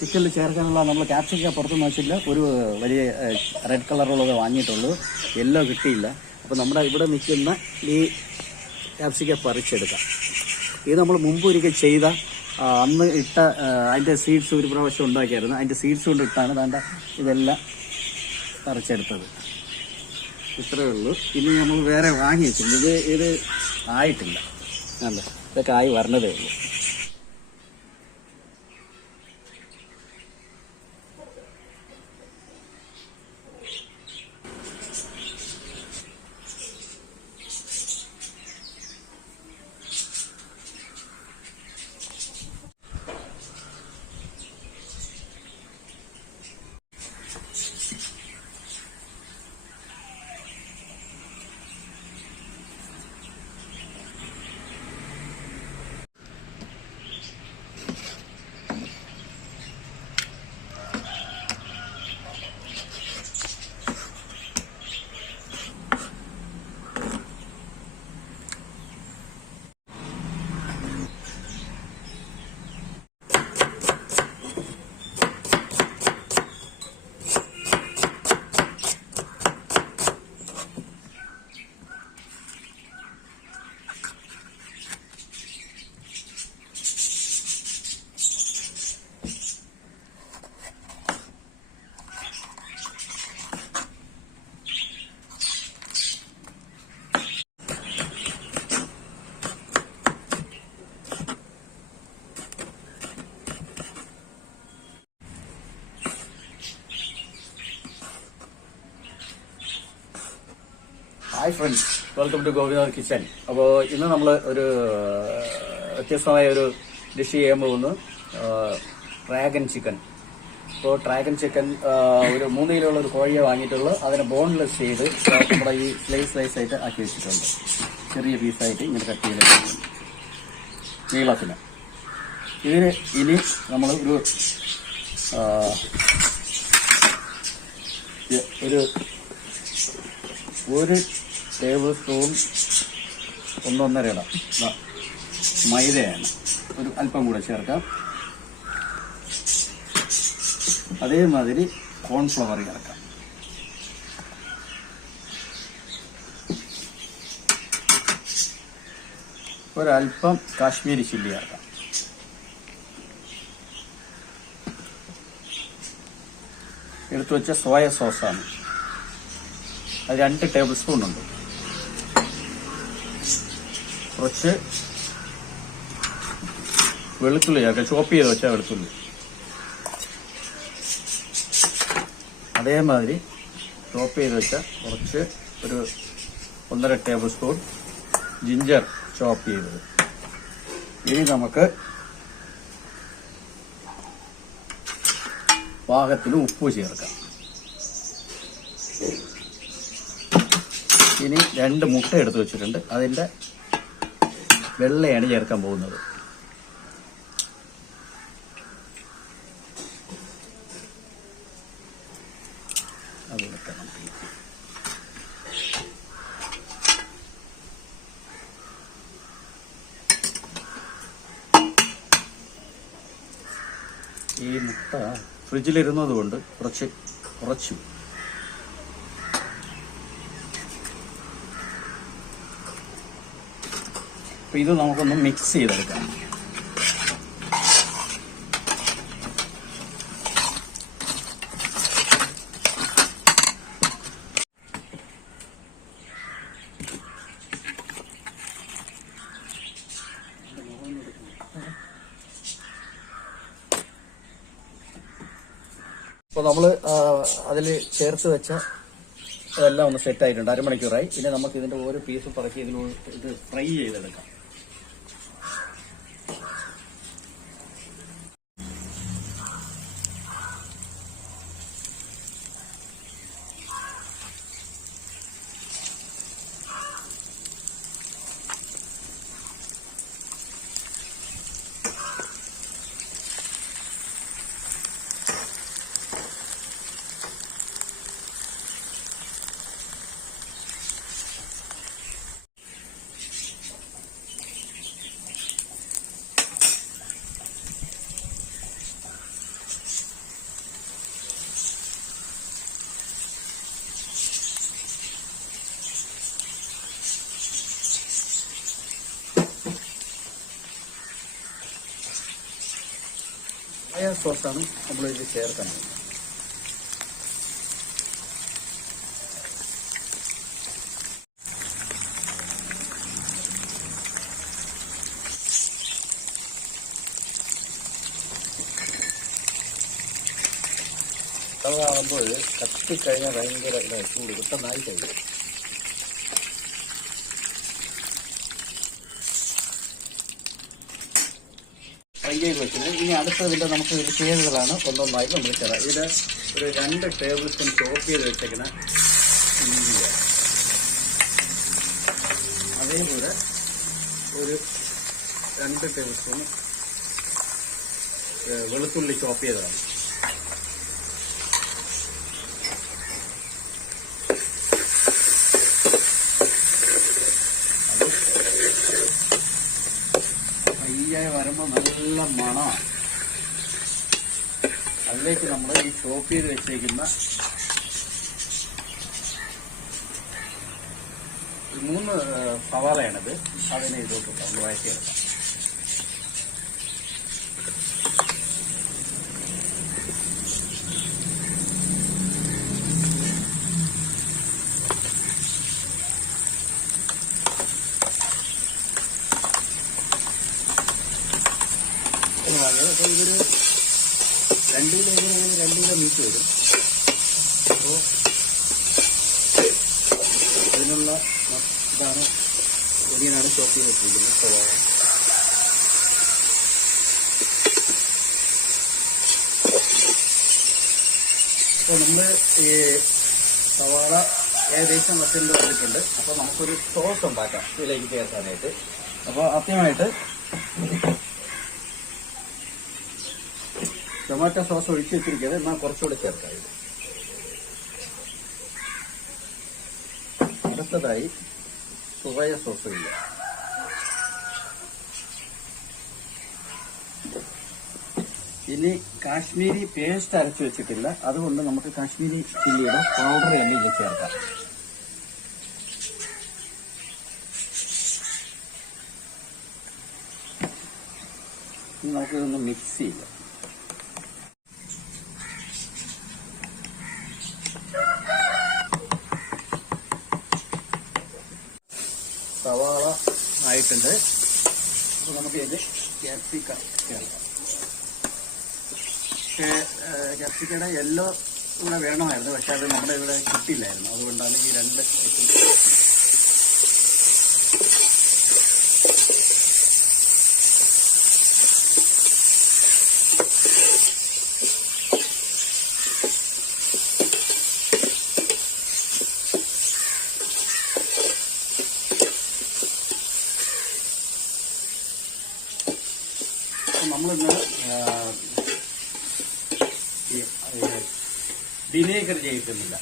ചിക്കനിൽ ചേർക്കാനുള്ള നമ്മൾ ക്യാപ്സിക്ക പുറത്തുനിന്ന് വെച്ചില്ല, ഒരു വലിയ റെഡ് കളറുള്ളത് വാങ്ങിയിട്ടുള്ളൂ, യെല്ലോ കിട്ടിയില്ല. അപ്പോൾ നമ്മുടെ ഇവിടെ നിൽക്കുന്ന ഈ ക്യാപ്സിക്ക പറിച്ചെടുക്കാം. ഇത് നമ്മൾ മുമ്പ് ഒരിക്കൽ ചെയ്ത അന്ന് ഇട്ട അതിൻ്റെ സീഡ്സ് ഒരു പ്രാവശ്യം ഉണ്ടാക്കിയായിരുന്നു. അതിൻ്റെ സീഡ്സ് കൊണ്ട് ഇട്ടാണ് വേണ്ട ഇതെല്ലാം പറിച്ചെടുത്തത്. ഇത്രയേ ഉള്ളൂ. ഇനി നമ്മൾ വേറെ വാങ്ങി വെച്ചിട്ടുണ്ട്. ഇത് ആയിട്ടില്ല, അല്ല ഇതൊക്കെ ആയി വരണതേ ഉള്ളൂ. Hi friends, welcome to Gopinath kitchen. അപ്പോൾ ഇന്ന് നമ്മൾ ഒരു വ്യത്യസ്തമായ ഒരു ഡിഷ് ചെയ്യാൻ പോകുന്നു, ഡ്രാഗൺ ചിക്കൻ. അപ്പോൾ ഡ്രാഗൺ ചിക്കൻ ഒരു 3 കിലോയുള്ള ഒരു കോഴിയെ വാങ്ങിയിട്ടുള്ളൂ. അതിനെ ബോൺലെസ് ചെയ്ത് നമ്മുടെ ഈ സ്ലൈസ് ആയിട്ട് ആക്കി വെച്ചിട്ടുണ്ട്. ചെറിയ പീസായിട്ട് ഇങ്ങനെ കട്ട് ചെയ്തിട്ടുണ്ട് നീളത്തിന്. ഇതിന് ഇനി നമ്മൾ ഒരു ടേബിൾ സ്പൂൺ 1.5 ഇടാം മൈദയാണ്, ഒരു അല്പം കൂടെ ചേർക്കാം. അതേമാതിരി കോൺഫ്ലവർ ചേർക്കാം. ഒരല്പം കാശ്മീരി ചില്ലി ചേർക്കാം. എടുത്തു വെച്ച സോയ സോസാണ്, അത് 2 ടേബിൾ സ്പൂൺ ഉണ്ട്. കുറച്ച് വെളുത്തുള്ളി ചേർക്കാം, ചോപ്പ് ചെയ്ത് വെച്ചാൽ വെളുത്തുള്ളി. അതേമാതിരി ചോപ്പ് ചെയ്ത് വെച്ച കുറച്ച് ഒരു 1.5 ടേബിൾ സ്പൂൺ ജിഞ്ചർ ചോപ്പ് ചെയ്തത്. ഇനി നമുക്ക് പാകത്തിന് ഉപ്പ് ചേർക്കാം. ഇനി 2 മുട്ട എടുത്ത് വെച്ചിട്ടുണ്ട്, അതിൻ്റെ വെള്ളയാണ് ചേർക്കാൻ പോകുന്നത്. അത് വെക്കണം. ഈ മുട്ട ഫ്രിഡ്ജിലിരുന്നത് കൊണ്ട് കുറച്ചു ഇത് നമുക്കൊന്ന് മിക്സ് ചെയ്തെടുക്കാം. അപ്പോൾ നമ്മൾ അതിൽ ചേർത്ത് വെച്ച ഇതെല്ലാം ഒന്ന് സെറ്റ് ആയിട്ടുണ്ട്, 1/2 മണിക്കൂറായി. പിന്നെ നമുക്ക് ഇതിന്റെ ഓരോ പീസും പറക്കി ഇത് ഫ്രൈ ചെയ്തെടുക്കാം. സോയ സോസാണ് നമ്മളിത് ചേർക്കുന്നത്. അതാകുമ്പോൾ കത്തിക്കഴിഞ്ഞാൽ ഭയങ്കര ഇതായി ചൂട് പെട്ടെന്നായി കഴിയും. ഫ്രൈ ചെയ്ത് വെച്ചത്. ഇനി അടുത്തതിൻ്റെ നമുക്ക് ഇത് ചേരുന്നതാണ് ഒന്നൊന്നായിട്ട് നമ്മൾ ചേരാം. ഇതിൽ ഒരു 2 ടേബിൾ സ്പൂൺ ചോപ്പ് ചെയ്ത് വെച്ചേക്കുന്ന ഇഞ്ചി, അതേപോലെ ഒരു 2 ടേബിൾ സ്പൂൺ വെളുത്തുള്ളി ചോപ്പ് ചെയ്തതാണ്. വരുമ്പോൾ നല്ല മണമാണ്. അതിലേക്ക് നമ്മൾ ഈ ചോപ്പ് ചെയ്ത് വെച്ചേക്കുന്ന 3 സവാളയാണിത്. അതിനെ ഇതോട്ട് നമ്മൾ വഴറ്റിയെടുക്കാം. അപ്പോൾ ഇതൊരു 2 കിലോ മീറ്റ് വരും. അപ്പോൾ അതിനുള്ള ഇതാണ് ഒടിയനാണ് ചോപ്പ് ചെയ്ത് വെച്ചിരിക്കുന്നത് സവാള. അപ്പോൾ നമ്മൾ ഈ സവാള ഏകദേശം വശത്തിൽ വന്നിട്ടുണ്ട്. അപ്പോൾ നമുക്കൊരു സോസ് ഉണ്ടാക്കാം ഇതിലേക്ക് ചേർക്കാനായിട്ട്. അപ്പോൾ ആദ്യമായിട്ട് ടൊമാറ്റോ സോസ് ഒഴിച്ച് വെച്ചിരിക്കുന്നത് എന്നാൽ കുറച്ചുകൂടി ചേർക്കാം. ഇത് അടുത്തതായി സോയ സോസ് ഇല്ല. ഇനി കാശ്മീരി പേസ്റ്റ് അരച്ച് വെച്ചിട്ടില്ല, അതുകൊണ്ട് നമുക്ക് കാശ്മീരി ചില്ലിയുടെ പൗഡർ തന്നെ ഇതിൽ ചേർക്കാം. നമുക്കിതൊന്ന് മിക്സ് ചെയ്യാം. സവാള ആയിട്ടുണ്ട്. അപ്പോൾ നമുക്ക് ഇത് ക്യാപ്സിക്കം ചേർക്കാം. പക്ഷേ ക്യാപ്സിക്കയുടെ യെല്ലോ ഇവിടെ വേണമായിരുന്നു, പക്ഷെ അത് നമ്മുടെ ഇവിടെ കിട്ടില്ലായിരുന്നു. അതുകൊണ്ടാണ് ഈ 2 നമ്മളിന്ന് വിനേഗർ ചേർക്കുന്നില്ല.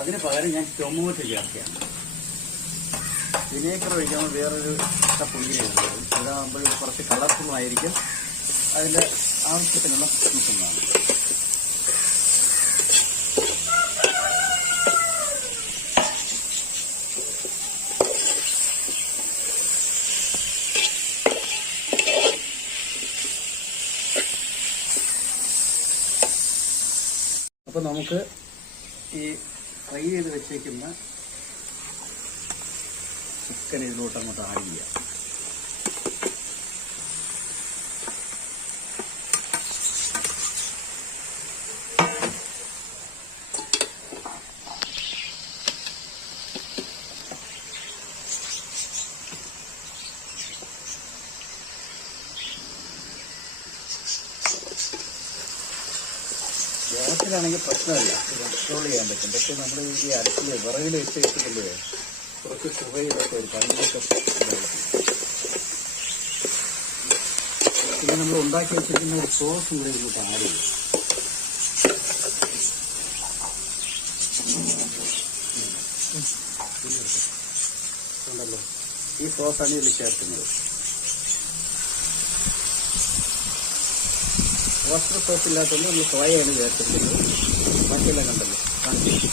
അതിന് പകരം ഞാൻ ടൊമാറ്റോ ചേർക്കുകയാണ്. വിനേഗർ ഒഴിക്കുമ്പോൾ വേറൊരു പുളിയാണ്. ഇതാകുമ്പോൾ കുറച്ച് കളർഫുള്ളായിരിക്കും. അതിൻ്റെ ആവശ്യത്തിനുള്ള നിൽക്കുന്നതാണ്. അപ്പോൾ നമുക്ക് ഈ ഫ്രൈ ചെയ്ത് വെച്ചേക്കുന്ന ചിക്കൻ ഇതിലോട്ട് അങ്ങോട്ട് ആഡ് ചെയ്യാം. ഗ്യാസിലാണെങ്കിൽ പ്രശ്നമില്ല, കൺട്രോൾ ചെയ്യാൻ പറ്റും. പക്ഷെ നമ്മൾ ഈ അടുപ്പിൽ വിറകിൽ വെച്ച് വെച്ചിട്ടില്ലേ, കുറച്ച് ചുവയിലൊക്കെ ഒരു കണ്ണിലൊക്കെ പിന്നെ നമ്മൾ ഉണ്ടാക്കി വെച്ചിരിക്കുന്ന ഒരു സോസ് കൂടെ ഇതിലോട്ട് ആഡ് ചെയ്യും. ഉണ്ടല്ലോ, ഈ സോസാണ് ഇതിൽ ചേർക്കുന്നത്. ഓസ്റ്റർ സോസ് ഇല്ലാത്തതുകൊണ്ട് നമ്മൾ സോയയാണ് ചേർത്തിട്ടുള്ളത്. ബാക്കിയെല്ലാം കണ്ടല്ലോ കാണിച്ചു.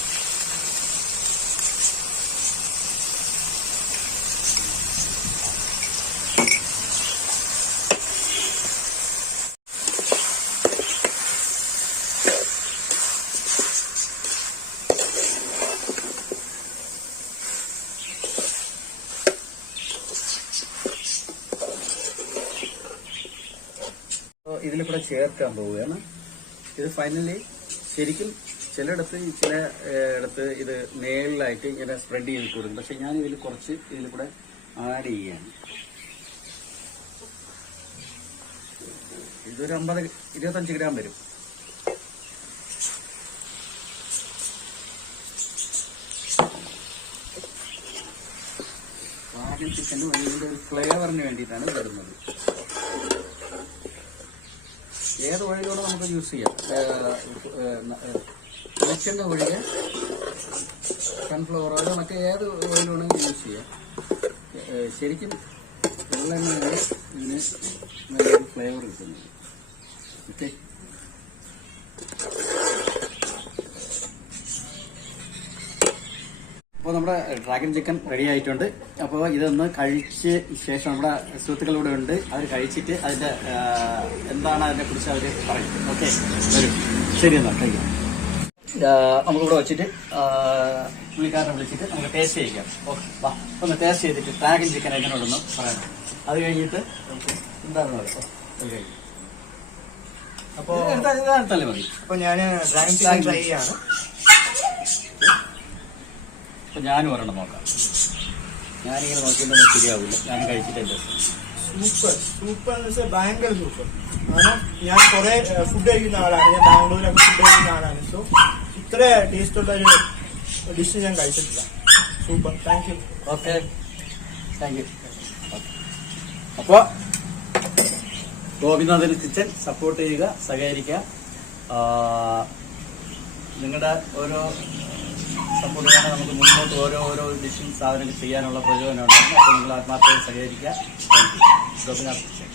ഇതിൽ കൂടെ ചേർക്കാൻ പോവുകയാണ്. ഇത് ഫൈനലി ശരിക്കും ചിലയിടത്ത് ഇടത്ത് ഇത് മേളിലായിട്ട് ഇങ്ങനെ സ്പ്രെഡ് ചെയ്ത് കൊടുക്കും. പക്ഷെ ഞാൻ ഇതിൽ കുറച്ച് ഇതിൽ കൂടെ ആഡ് ചെയ്യാണ്. ഇതൊരു 25 ഗ്രാം വരും. ഡ്രാഗൺ ചിക്കനും അതിൻ്റെ ഒരു ഫ്ലേവറിന് വേണ്ടിയിട്ടാണ് വരുന്നത്. ഏത് ഓയിലൂടെ നമുക്ക് യൂസ് ചെയ്യാം. വെളിച്ചെണ്ണ ഒഴികെ സൺഫ്ലവർ ഓയിൽ മറ്റേ ഏത് ഓയിലാണെങ്കിൽ യൂസ് ചെയ്യാം. ശരിക്കും വെള്ളെണ്ണയാണ് ഇതിന് നല്ലൊരു ഫ്ലേവർ കിട്ടുന്നത്. ഓക്കെ, അപ്പോൾ നമ്മുടെ ഡ്രാഗൺ ചിക്കൻ റെഡി ആയിട്ടുണ്ട്. അപ്പോൾ ഇതൊന്ന് കഴിച്ച് ശേഷം നമ്മുടെ സുഹൃത്തുക്കളിവിടെ ഉണ്ട്, അവർ കഴിച്ചിട്ട് അതിന്റെ എന്താണ് അതിനെ കുറിച്ച് അവർ പറയും. ഓക്കെ, വരും. ശരി, എന്നാൽ കഴിക്കാം. നമുക്കിവിടെ വെച്ചിട്ട് പുള്ളിക്കാരനെ വിളിച്ചിട്ട് നമുക്ക് ടേസ്റ്റ് ചെയ്യിക്കാം. ഓക്കെ, വാ, ഒന്ന് ടേസ്റ്റ് ചെയ്തിട്ട് ഡ്രാഗൺ ചിക്കൻ എങ്ങനെയുണ്ടെന്ന് പറയണം. അത് കഴിഞ്ഞിട്ട് എന്താണെന്ന് പറയാം. അപ്പോൾ തല്ലേ മതി. അപ്പോൾ ഞാൻ ഡ്രാഗൺ ചിക്കൻ ട്രൈ ചെയ്യാണ്. അപ്പൊ ഞാനും ഒരെണ്ണം നോക്കാം. ഞാനിങ്ങനെ നോക്കിയിട്ടൊന്നും ശരിയാവില്ല. ഞാൻ കഴിച്ചിട്ടില്ല. സൂപ്പർ എന്ന് വെച്ചാൽ ഭയങ്കര സൂപ്പർ. കാരണം ഞാൻ കുറെ ഫുഡ് കഴിക്കുന്ന ആളാണ്. ഞാൻ ബാംഗ്ലൂരിലൊക്കെ ഫുഡ് കഴിക്കുന്ന ആളാണ്. സോ ഇത്ര ടേസ്റ്റ് ഉള്ള ഒരു ഡിഷ് ഞാൻ കഴിച്ചിട്ടില്ല. Super, thank you. Okay, thank you. അപ്പൊ ഗോപിനാഥൻ കിച്ചൻ സപ്പോർട്ട് ചെയ്യുക, സഹകരിക്കുക. നിങ്ങളുടെ ഓരോ സപ്പോർട്ടാണ് നമുക്ക് മുന്നോട്ട് ഓരോ ഡിഷും സാധനങ്ങൾ ചെയ്യാനുള്ള പ്രചോദനം ഉണ്ടാകുന്നത്. അപ്പോൾ നിങ്ങൾ ആത്മാർത്ഥമായി സഹകരിക്കുക. Thank you. ഗോപിനാഥ് കിച്ചൻ.